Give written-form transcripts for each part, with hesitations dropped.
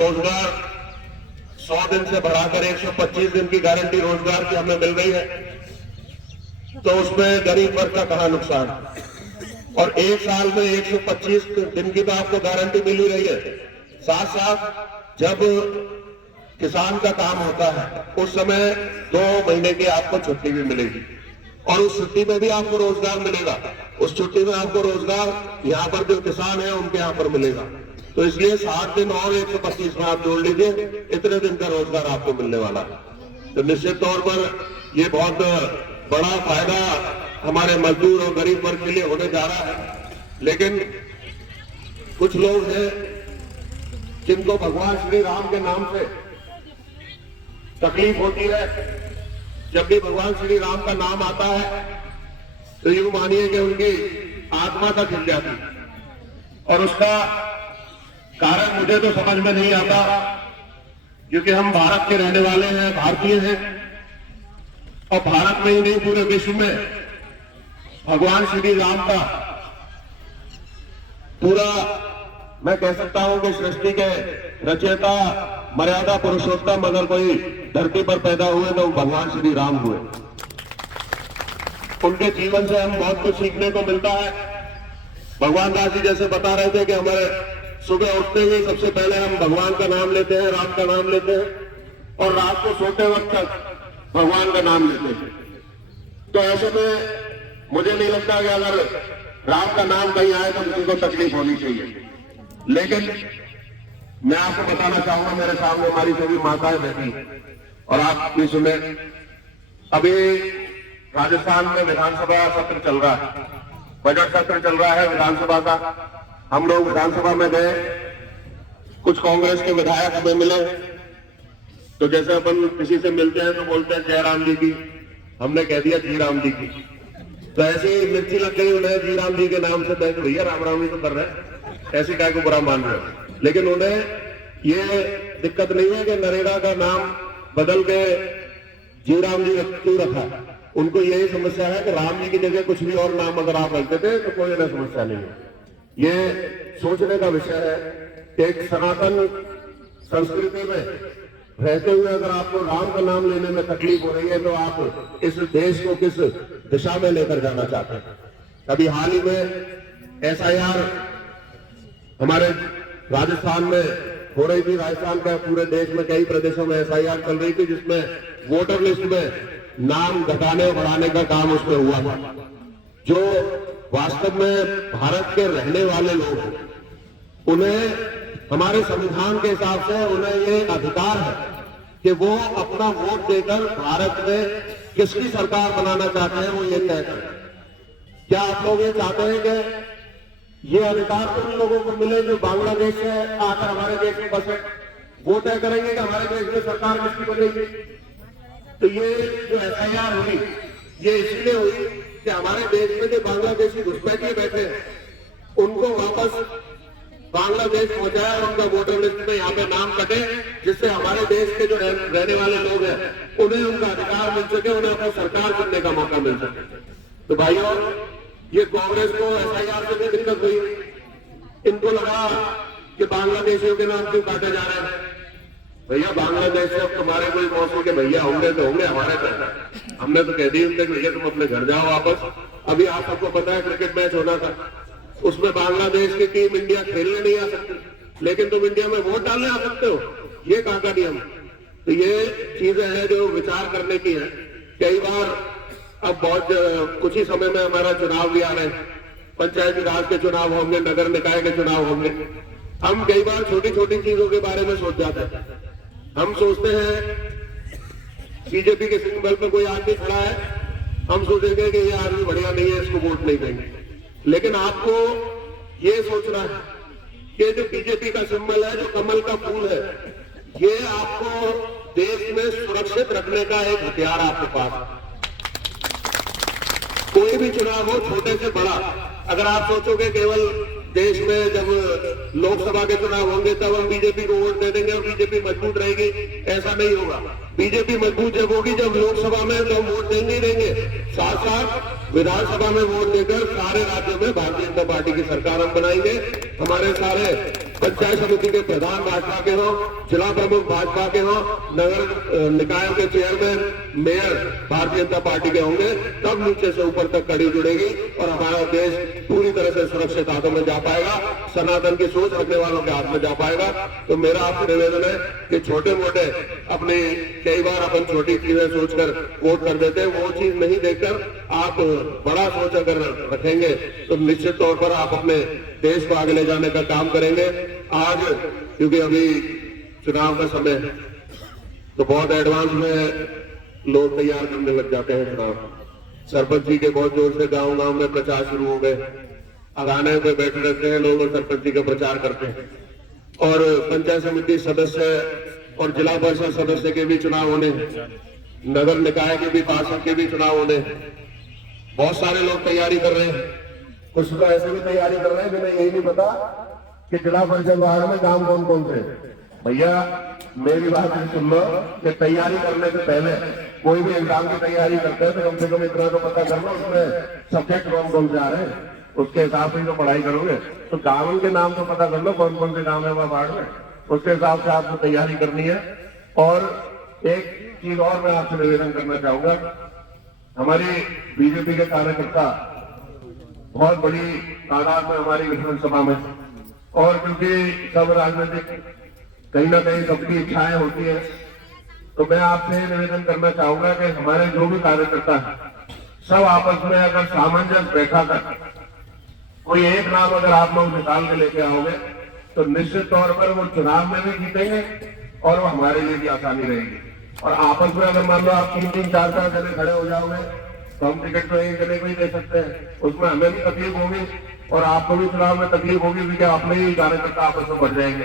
रोजगार 100 दिन से बढ़ाकर 125 दिन की गारंटी रोजगार की हमें मिल रही है, तो उसमें गरीब वर्ग का कहां नुकसान। और एक साल में 125 दिन की तो आपको गारंटी मिल ही रही है, साथ साथ जब किसान का काम होता है उस समय 2 महीने की आपको छुट्टी भी मिलेगी और उस छुट्टी में भी आपको रोजगार मिलेगा। उस छुट्टी में आपको रोजगार यहाँ पर जो किसान है उनके यहाँ पर मिलेगा। तो इसलिए 60 दिन और 125 में आप जोड़ लीजिए, इतने दिन का रोजगार आपको मिलने वाला है। तो निश्चित तौर पर ये बहुत बड़ा फायदा हमारे मजदूर और गरीब वर्ग के लिए होने जा रहा है। लेकिन कुछ लोग हैं जिनको भगवान श्री राम के नाम से तकलीफ होती है। जब भी भगवान श्री राम का नाम आता है तो यूं मानिए कि उनकी आत्मा तक हिल जाती है। और उसका कारण मुझे तो समझ में नहीं आता, क्योंकि हम भारत के रहने वाले हैं, भारतीय हैं, और भारत में ही नहीं पूरे विश्व में भगवान श्री राम का पूरा, मैं कह सकता हूं कि सृष्टि के रचयिता, मर्यादा पुरुषोत्तम अगर कोई धरती पर पैदा हुए तो भगवान श्री राम हुए। उनके जीवन से हम बहुत कुछ सीखने को मिलता है। भगवान दास जी जैसे बता रहे थे कि हमारे सुबह उठते ही सबसे पहले हम भगवान का नाम लेते हैं, राम का नाम लेते हैं, और रात को सोते वक्त तक भगवान का नाम लेते हैं। तो ऐसे में मुझे नहीं लगता कि अगर राम का नाम कहीं आए तो किसी को तकलीफ होनी चाहिए। लेकिन मैं आपको बताना चाहूंगा, मेरे सामने हमारी सभी माताएं बैठी और आप भी सुने, अभी राजस्थान में विधानसभा सत्र चल रहा है, बजट सत्र चल रहा है विधानसभा का। हम लोग विधानसभा में गए, कुछ कांग्रेस के विधायक हमें मिले, तो जैसे अपन किसी से मिलते हैं तो बोलते हैं जय राम जी की, हमने कह दिया जी राम जी की। तो ऐसी मिर्ची लग गई उन्हें जी राम जी के नाम से, मैं भैया राम राम ही तो कर रहे हैं, ऐसी काय को बुरा मान रहे हो। लेकिन उन्हें ये दिक्कत नहीं है कि नरेगा का नाम बदल के जी राम जी क्यों रखा। उनको यही समस्या है कि राम जी की जगह कुछ भी और नाम अगर आप रखते थे तो कोई समस्या नहीं है। ये सोचने का विषय है कि एक सनातन संस्कृति में रहते हुए अगर आपको राम का नाम लेने में तकलीफ हो रही है तो आप इस देश को किस दिशा में लेकर जाना चाहते हैं। अभी हाल ही में SIR हमारे राजस्थान में हो रही थी, राजस्थान का पूरे देश में कई प्रदेशों में SIR चल रही थी, जिसमें वोटर लिस्ट में नाम घटाने और बढ़ाने का काम उसमें हुआ था। जो वास्तव में भारत के रहने वाले लोग, उन्हें हमारे संविधान के हिसाब से उन्हें ये अधिकार है कि वो अपना वोट देकर भारत में किसकी सरकार बनाना चाहते हैं वो ये तय करें। क्या आप लोग ये चाहते हैं कि ये अधिकार तो उन लोगों को मिले जो बांग्लादेश से आकर हमारे देश में बसे, वो तय करेंगे कि हमारे देश में सरकार किसकी बनेगी? तो ये जो SIR हुई ये इसलिए हुई कि हमारे देश में जो बांग्लादेशी घुसपैठिए बैठे हैं उनको वापस बांग्लादेश पहुंचाया और उनका वोटर लिस्ट में यहाँ पे नाम कटे, जिससे हमारे देश के जो रहने वाले लोग हैं उन्हें उनका अधिकार मिल सके, उन्हें अपनी सरकार चुनने का मौका मिल सके। तो भाइयों, ये कांग्रेस को SIR से भी दिक्कत हुई, इनको लगा कि बांग्लादेशियों के नाम क्यों काटे जा रहे हैं। भैया बांग्लादेश से अब तुम्हारे कोई मौसम के भैया होंगे तो होंगे, हमारे तो हमने तो कह दी उनसे कि भैया तुम अपने घर जाओ वापस। अभी आप सबको पता है क्रिकेट मैच होना था, उसमें बांग्लादेश की टीम इंडिया खेलने नहीं आ सकती, लेकिन तुम इंडिया में वोट डालने आ सकते हो, ये कहां का नियम? तो ये चीजें हैं जो विचार करने की है। कई बार अब बहुत कुछ ही समय में हमारा चुनाव भी आ रहे हैं, पंचायती राज के चुनाव होंगे, नगर निकाय के चुनाव होंगे। हम कई बार छोटी छोटी चीजों के बारे में सोच जाते हैं। हम सोचते हैं बीजेपी के सिंबल पे कोई आदमी खड़ा है, हम सोचेंगे कि ये आदमी बढ़िया नहीं है, इसको वोट नहीं देंगे। लेकिन आपको ये सोचना है कि जो बीजेपी का सिंबल है, जो कमल का फूल है, ये आपको देश में सुरक्षित रखने का एक हथियार आपके पास। कोई भी चुनाव हो, छोटे से बड़ा, अगर आप सोचोगे केवल देश में जब लोकसभा के चुनाव होंगे तब हम बीजेपी को वोट दे देंगे और बीजेपी मजबूत रहेगी, ऐसा नहीं होगा। बीजेपी मजबूत जब होगी जब लोकसभा में तो हम वोट देंगे ही देंगे, साथ साथ विधानसभा में वोट देकर सारे राज्यों में भारतीय जनता पार्टी की सरकार हम बनाएंगे। हमारे सारे पंचायत समिति के प्रधान भाजपा के हों, जिला प्रमुख भाजपा के हों, नगर निकायों के chairman, mayor Bharatiya Janata party के होंगे, तब नीचे से ऊपर तक कड़ी जुड़ेगी और हमारा देश पूरी तरह से सुरक्षित हाथों में जा पाएगा, सनातन की सोच रखने वालों के हाथ में जा पाएगा। तो मेरा आपसे निवेदन है कि छोटे मोटे अपने कई बार अपन छोटी चीजें सोचकर वोट कर देते हैं, वो चीज नहीं देखकर आप बड़ा सोच अगर रखेंगे तो निश्चित तौर पर आप अपने देश को आगे ले जाने का काम करेंगे। आज क्योंकि अभी चुनाव का समय है तो बहुत एडवांस में लोग तैयार करने लग जाते हैं चुनाव। सरपंच जी के बहुत जोर से गांव गांव में प्रचार शुरू हो गए, अगाने पे बैठे रहते हैं लोग और सरपंच जी का प्रचार करते हैं। और पंचायत समिति सदस्य और जिला परिषद सदस्य के भी चुनाव होने, नगर निकाय के भी पार्षद के भी चुनाव होने, बहुत सारे लोग तैयारी कर रहे हैं। कुछ तो ऐसे भी तैयारी कर रहे हैं जिन्हें यही नहीं पता कि जिला परिषद वार्ड में काम कौन कौन से। भैया मेरी बात सुन लो कि तैयारी करने से पहले कोई भी एग्जाम की तैयारी करते हैं तो कम से कम इतना तो पता कर लो उसमें सब्जेक्ट कौन कौन से आ रहे हैं, उसके हिसाब से तो पढ़ाई करोगे। तो गाँव के नाम तो पता कर लो कौन कौन से गाँव है वहाँ वार्ड में, उसके हिसाब से आपको तैयारी करनी है। और एक चीज और मैं आपसे निवेदन करना चाहूंगा, हमारी बीजेपी के कार्यकर्ता बहुत बड़ी तादाद में हमारी विधानसभा में, और क्योंकि सब राजनीतिक कहीं ना कहीं सबकी इच्छाएं होती है, तो मैं आपसे निवेदन करना चाहूंगा कि हमारे जो भी कार्यकर्ता है सब आपस में अगर सामंजस्य बैठा कर कोई एक नाम अगर आप लोग निकाल के लेके आओगे तो निश्चित तौर पर वो चुनाव में भी जीतेंगे और वो हमारे लिए भी आसानी रहेगी। और आपस में अगर मान लो आप 3-3, 4-4 जने खड़े हो जाओगे तो हम टिकट तो एक जने को ही दे सकते हैं, उसमें हमें भी तकलीफ होगी और आपको भी चुनाव में तकलीफ होगी क्योंकि अपने ही कार्यकर्ता आपस में बढ़ जाएंगे।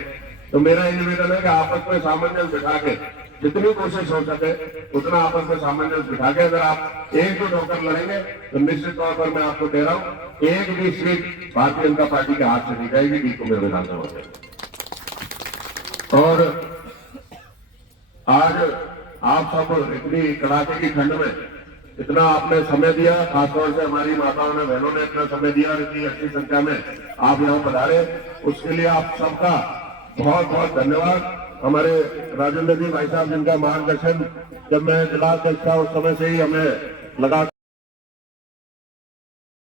तो मेरा ये निवेदन है कि आपस में सामंजस्य बिठा के जितनी कोशिश हो सके उतना आपस में सामंजस्य बिठा के अगर आप एकजुट होकर लड़ेंगे तो निश्चित तौर पर मैं आपको दे रहा हूं एक भी सीट भारतीय जनता पार्टी के हाथ से नहीं जाएगी बीच में विधानसभा में। और आज आप सब इतनी कड़ाके की ठंड में इतना आपने समय दिया, खासतौर से हमारी माताओं ने बहनों ने इतना समय दिया और इतनी अच्छी संख्या में आप यहाँ पधारे, उसके लिए आप सबका बहुत बहुत धन्यवाद। हमारे राजेंद्र जी भाई साहब जिनका मार्गदर्शन जब मैं जिला अध्यक्ष था उस समय से ही हमें लगा